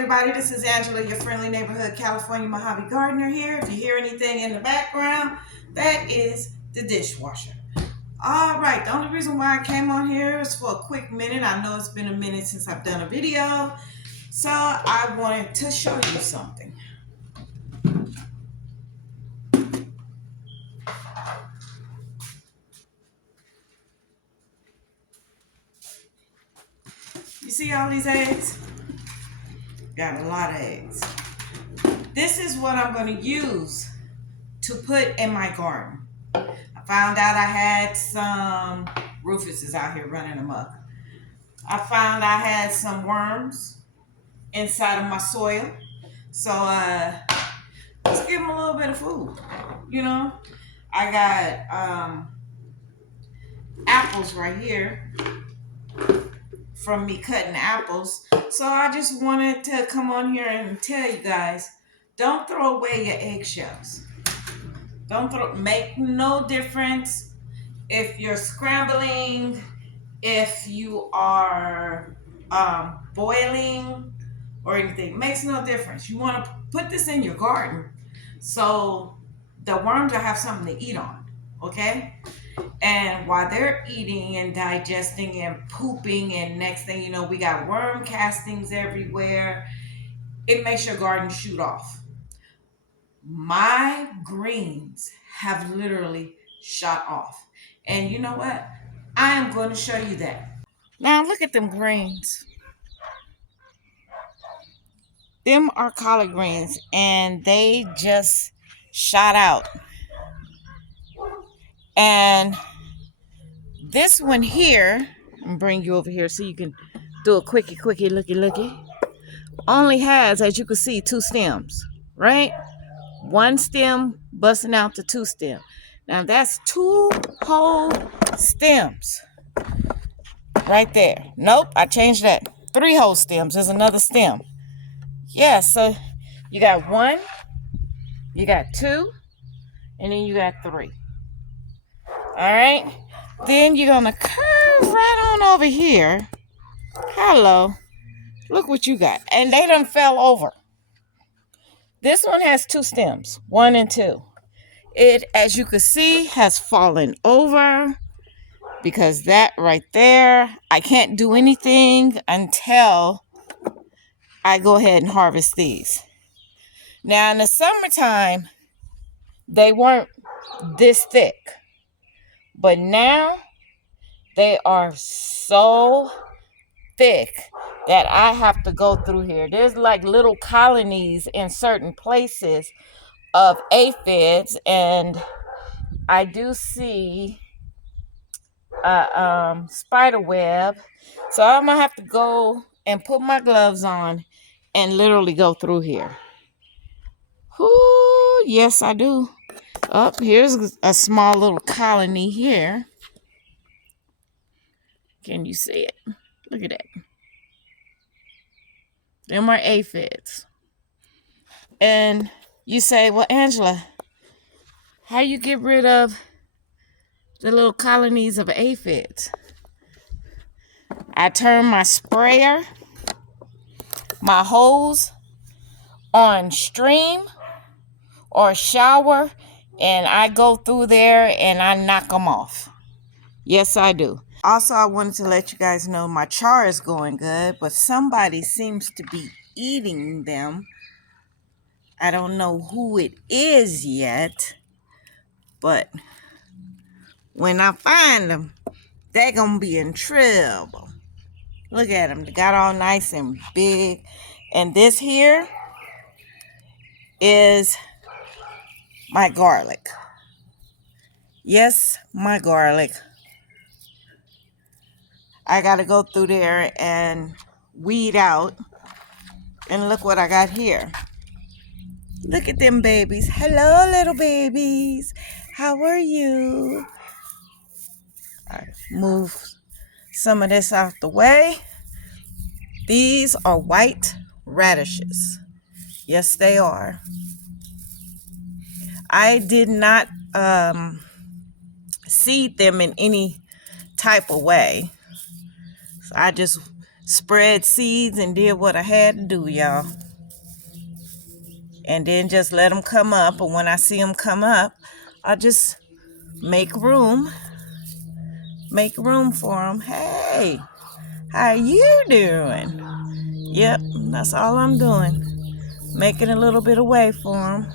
everybody, this is Angela, your friendly neighborhood California Mojave gardener here. If you hear anything in the background, that is the dishwasher. All right, the only reason why I came on here is for a quick minute. I know it's been a minute since I've done a video, so I wanted to show you something. You see all these eggs? Got a lot of eggs. This is what I'm going to use to put in my garden. I found out I had some, Rufus is out here running amok. I found I had some worms inside of my soil. So let's give them a little bit of food. You know, I got apples right here from me cutting apples. So I just wanted to come on here and tell you guys, don't throw away your eggshells. Make no difference if you're scrambling, if you are boiling or anything. Makes no difference. You want to put this in your garden so the worms will have something to eat on, okay? And while they're eating and digesting and pooping, and next thing you know, we got worm castings everywhere, it makes your garden shoot off. My greens have literally shot off. And you know what? I am going to show you that. Now look at them greens. Them are collard greens and they just shot out. And this one here, I'm gonna bring you over here so you can do a quickie, looky. Only has, as you can see, 2 stems, right? 1 stem busting out to 2 stems. Now that's 2 whole stems right there. Nope, I changed that. 3 whole stems. There's another stem. Yeah, so you got 1, you got 2, and then you got 3. All right. Then you're gonna curve right on over here. Hello. Look what you got. And they done fell over. This one has 2 stems, 1 and 2. It, as you can see, has fallen over because that right there, I can't do anything until I go ahead and harvest these. Now in the summertime, they weren't this thick, but now they are so thick that I have to go through here. There's like little colonies in certain places of aphids, and I do see spider web. So I'm gonna have to go and put my gloves on and literally go through here. Ooh, yes, I do. Up here's a small little colony here. Can you see it? Look at that. Them are aphids. And you say, well, Angela, how you get rid of the little colonies of aphids? I turn my sprayer, my hose on stream or shower, and I go through there and I knock them off. Yes, I do. Also, I wanted to let you guys know my char is going good, but somebody seems to be eating them. I don't know who it is yet, but when I find them, they're going to be in trouble. Look at them. They got all nice and big. And this here is my garlic. Yes, my garlic. I got to go through there and weed out. And look what I got here. Look at them babies. Hello, little babies. How are you? I move some of this out the way. These are white radishes. Yes, they are. I did not seed them in any type of way. So I just spread seeds and did what I had to do, y'all. And then just let them come up. And when I see them come up, I just make room for them. Hey, how you doing? Yep, that's all I'm doing. Making a little bit of way for them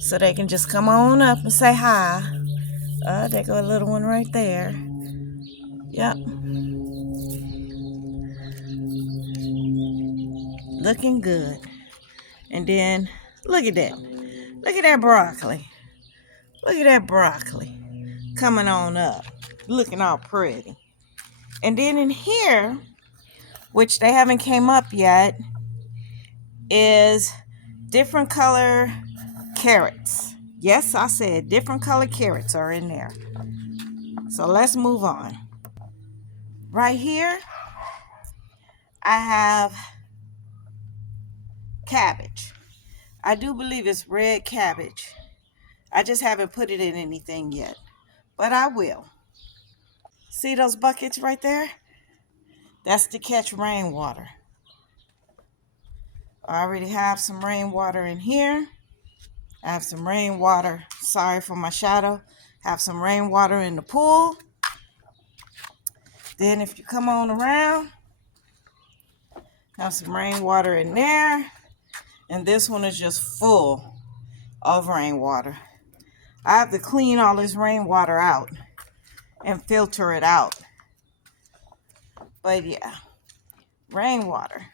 so they can just come on up and say hi. There go a little one right there. Yep. Looking good. And then, look at that. Look at that broccoli. Look at that broccoli coming on up. Looking all pretty. And then in here, which they haven't came up yet, is different color carrots. Yes, I said different color carrots are in there. So let's move on. Right here, I have cabbage. I do believe it's red cabbage. I just haven't put it in anything yet, but I will. See those buckets right there? That's to catch rainwater. I already have some rainwater in here. I have some rainwater. Sorry for my shadow. Have some rainwater in the pool. Then if you come on around, have some rainwater in there. And this one is just full of rainwater. I have to clean all this rainwater out and filter it out. But yeah, rainwater.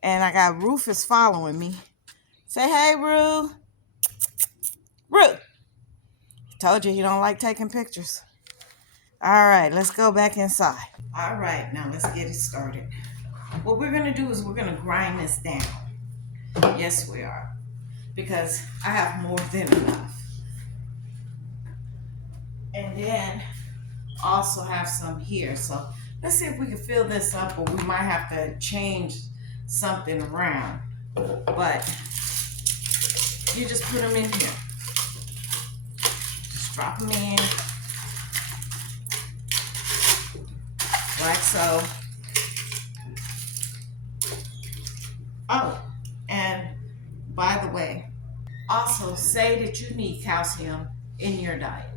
And I got Rufus following me. Say hey, Roo. Roo. Told you he don't like taking pictures. All right, let's go back inside. All right, now let's get it started. What we're going to do is we're going to grind this down. Yes, we are. Because I have more than enough. And then also have some here. So let's see if we can fill this up, or we might have to change something around. But you just put them in here. Just drop them in. Like so. Oh, and by the way, also say that you need calcium in your diet.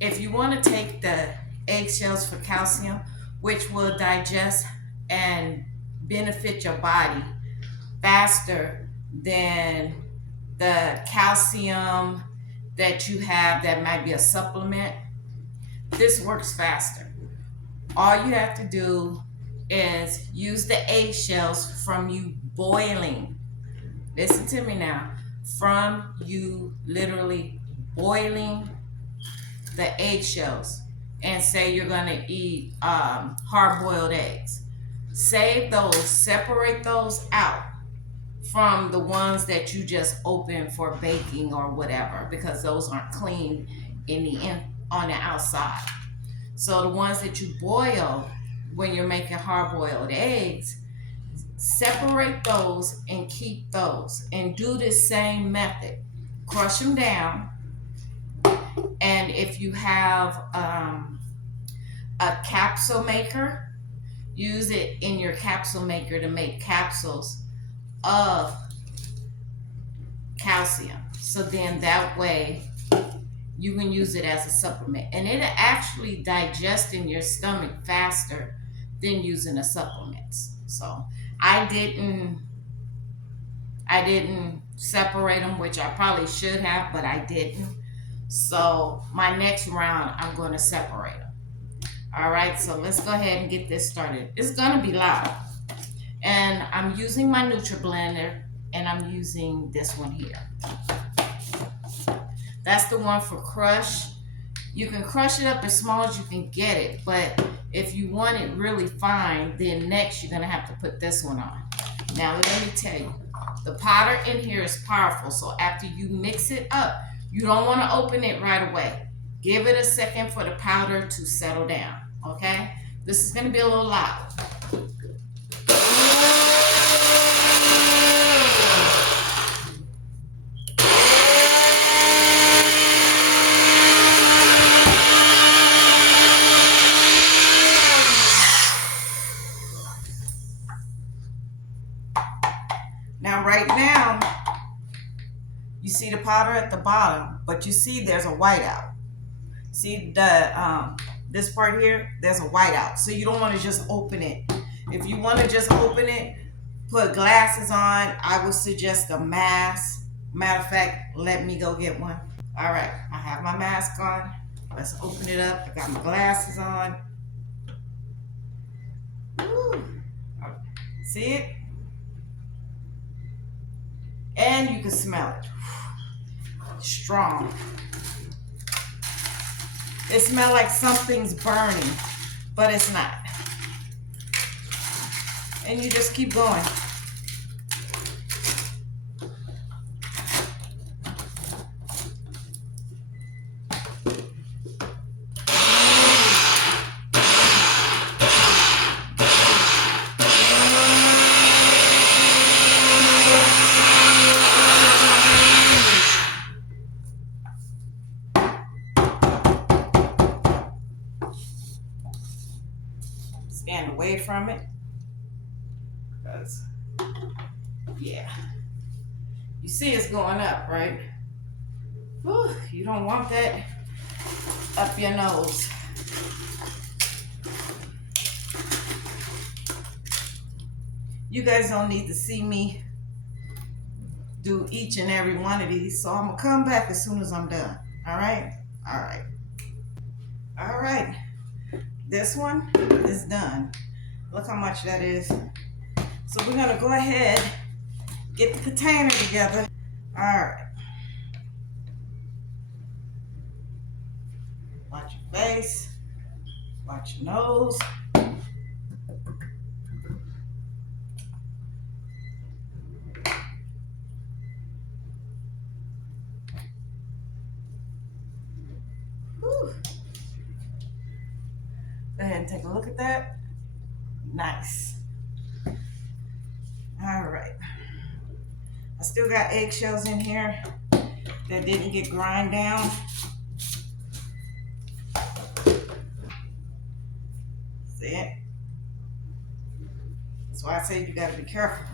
If you want to take the eggshells for calcium, which will digest and benefit your body faster than the calcium that you have that might be a supplement, this works faster. All you have to do is use the eggshells from you boiling. Listen to me now. From you literally boiling the eggshells, and say you're going to eat hard-boiled eggs. Save those, separate those out from the ones that you just open for baking or whatever, because those aren't clean on the outside. So the ones that you boil when you're making hard-boiled eggs, separate those and keep those, and do this same method. Crush them down. And if you have a capsule maker, use it in your capsule maker to make capsules of calcium. So then that way you can use it as a supplement. And it'll actually digest in your stomach faster than using the supplements. So I didn't separate them, which I probably should have, but I didn't. So my next round, I'm going to separate them. All right, so let's go ahead and get this started. It's going to be loud. And I'm using my NutriBlender, and I'm using this one here. That's the one for crush. You can crush it up as small as you can get it, but if you want it really fine, then next you're going to have to put this one on. Now, let me tell you, the powder in here is powerful, so after you mix it up, you don't want to open it right away. Give it a second for the powder to settle down, okay? This is going to be a little loud. Now, right now, you see the powder at the bottom, but you see there's a whiteout. See the this part here, there's a whiteout. So you don't want to just open it. If you want to just open it, put glasses on. I would suggest a mask. Matter of fact, let me go get one. All right, I have my mask on. Let's open it up. I got my glasses on. Woo. See it? And you can smell it. Strong. It smells like something's burning, but it's not. And you just keep going. Stand away from it. Because, yeah. You see it's going up, right? Whew, you don't want that up your nose. You guys don't need to see me do each and every one of these, so I'm gonna come back as soon as I'm done. All right? All right. All right. This one is done. Look how much that is. So we're gonna go ahead, get the container together. All right. Watch your face, watch your nose. Whew. Go ahead and take a look at that. Nice. All right. I still got eggshells in here that didn't get grind down. See it? That's why I say you gotta be careful.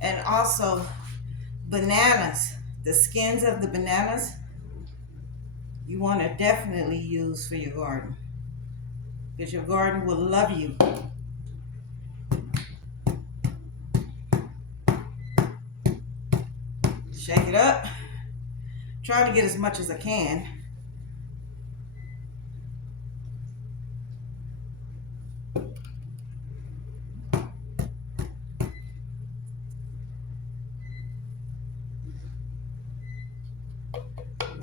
And also, bananas, the skins of the bananas, you want to definitely use for your garden, because your garden will love you. Shake it up. Try to get as much as I can.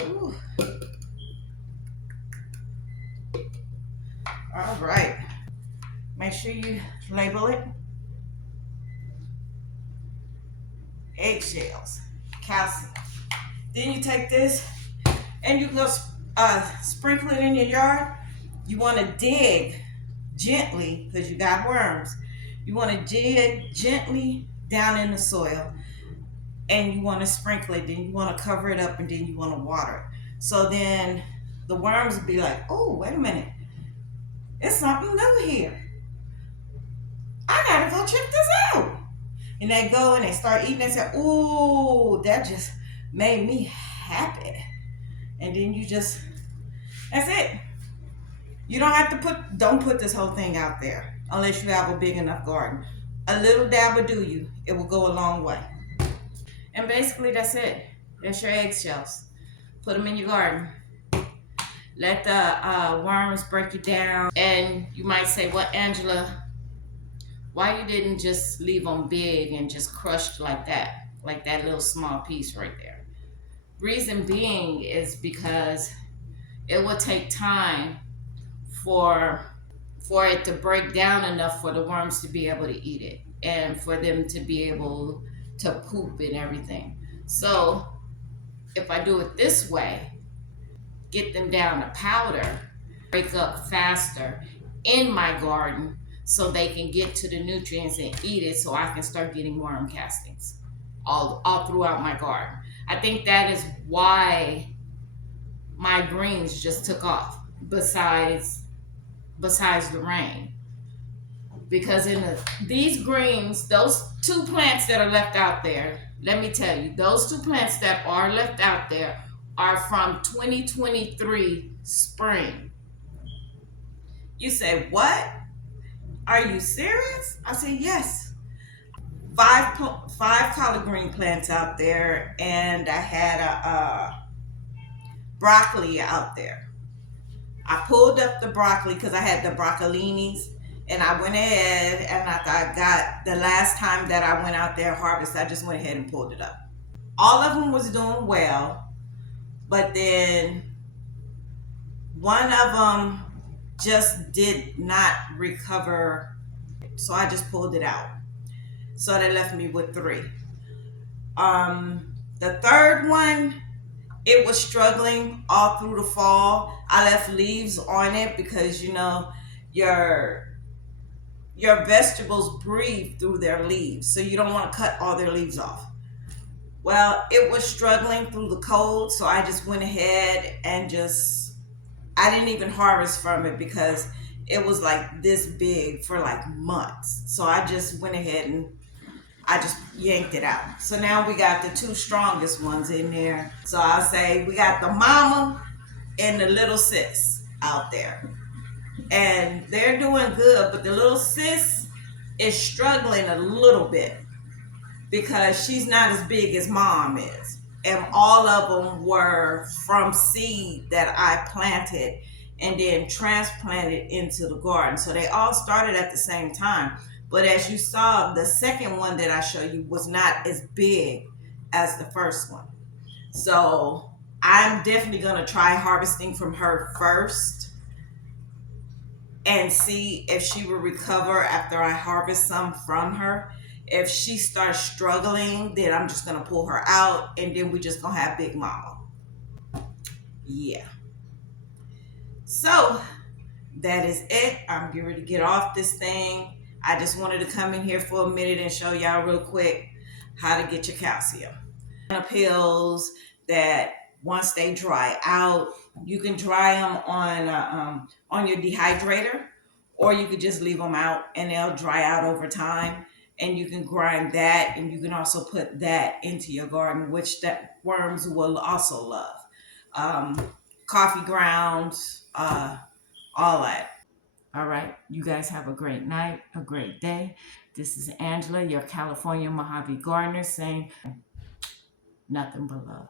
Ooh. All right. Make sure you label it. Eggshells, calcium. Then you take this and you go sprinkle it in your yard. You want to dig gently, because you got worms. You want to dig gently down in the soil, and you want to sprinkle it. Then you want to cover it up, and then you want to water it. So then the worms will be like, oh, wait a minute, it's something new here. I gotta go check this out. And they go and they start eating and say, ooh, that just made me happy. And then you just, that's it. You don't have to don't put this whole thing out there unless you have a big enough garden. A little dab will do you. It will go a long way. And basically that's it. That's your eggshells. Put them in your garden. Let the worms break you down. And you might say, well, Angela, why you didn't just leave them big and just crushed like that little small piece right there? Reason being is because it will take time for it to break down enough for the worms to be able to eat it and for them to be able to poop and everything. So if I do it this way, get them down to powder, break up faster in my garden so they can get to the nutrients and eat it, so I can start getting worm castings. all throughout my garden. I think that is why my greens just took off. Besides the rain, because these greens, those two plants that are left out there, let me tell you, those two plants that are left out there are from 2023 spring. You say, what? Are you serious? I say, yes. Five collard green plants out there, and I had a broccoli out there. I pulled up the broccoli because I had the broccolinis, and I went ahead and I got the last time that I went out there harvest, I just went ahead and pulled it up. All of them was doing well, but then one of them just did not recover, so I just pulled it out. So that left me with three. The third one, it was struggling all through the fall. I left leaves on it because your vegetables breathe through their leaves, so you don't want to cut all their leaves off. Well, it was struggling through the cold, so I just went ahead and I didn't even harvest from it because it was like this big for like months. So I just went ahead and I just yanked it out. So now we got the two strongest ones in there. So I'll say we got the mama and the little sis out there. And they're doing good, but the little sis is struggling a little bit because she's not as big as mom is. And all of them were from seed that I planted and then transplanted into the garden. So they all started at the same time. But as you saw, the second one that I showed you was not as big as the first one. So I'm definitely going to try harvesting from her first and see if she will recover after I harvest some from her. If she starts struggling, then I'm just going to pull her out, and then we just going to have Big Mama. Yeah. So that is it. I'm getting ready to get off this thing. I just wanted to come in here for a minute and show y'all real quick how to get your calcium. Pills that once they dry out, you can dry them on your dehydrator, or you could just leave them out and they'll dry out over time. And you can grind that, and you can also put that into your garden, which that worms will also love. Coffee grounds, all that. All right. You guys have a great night, a great day. This is Angela, your California Mojave gardener, saying nothing but love.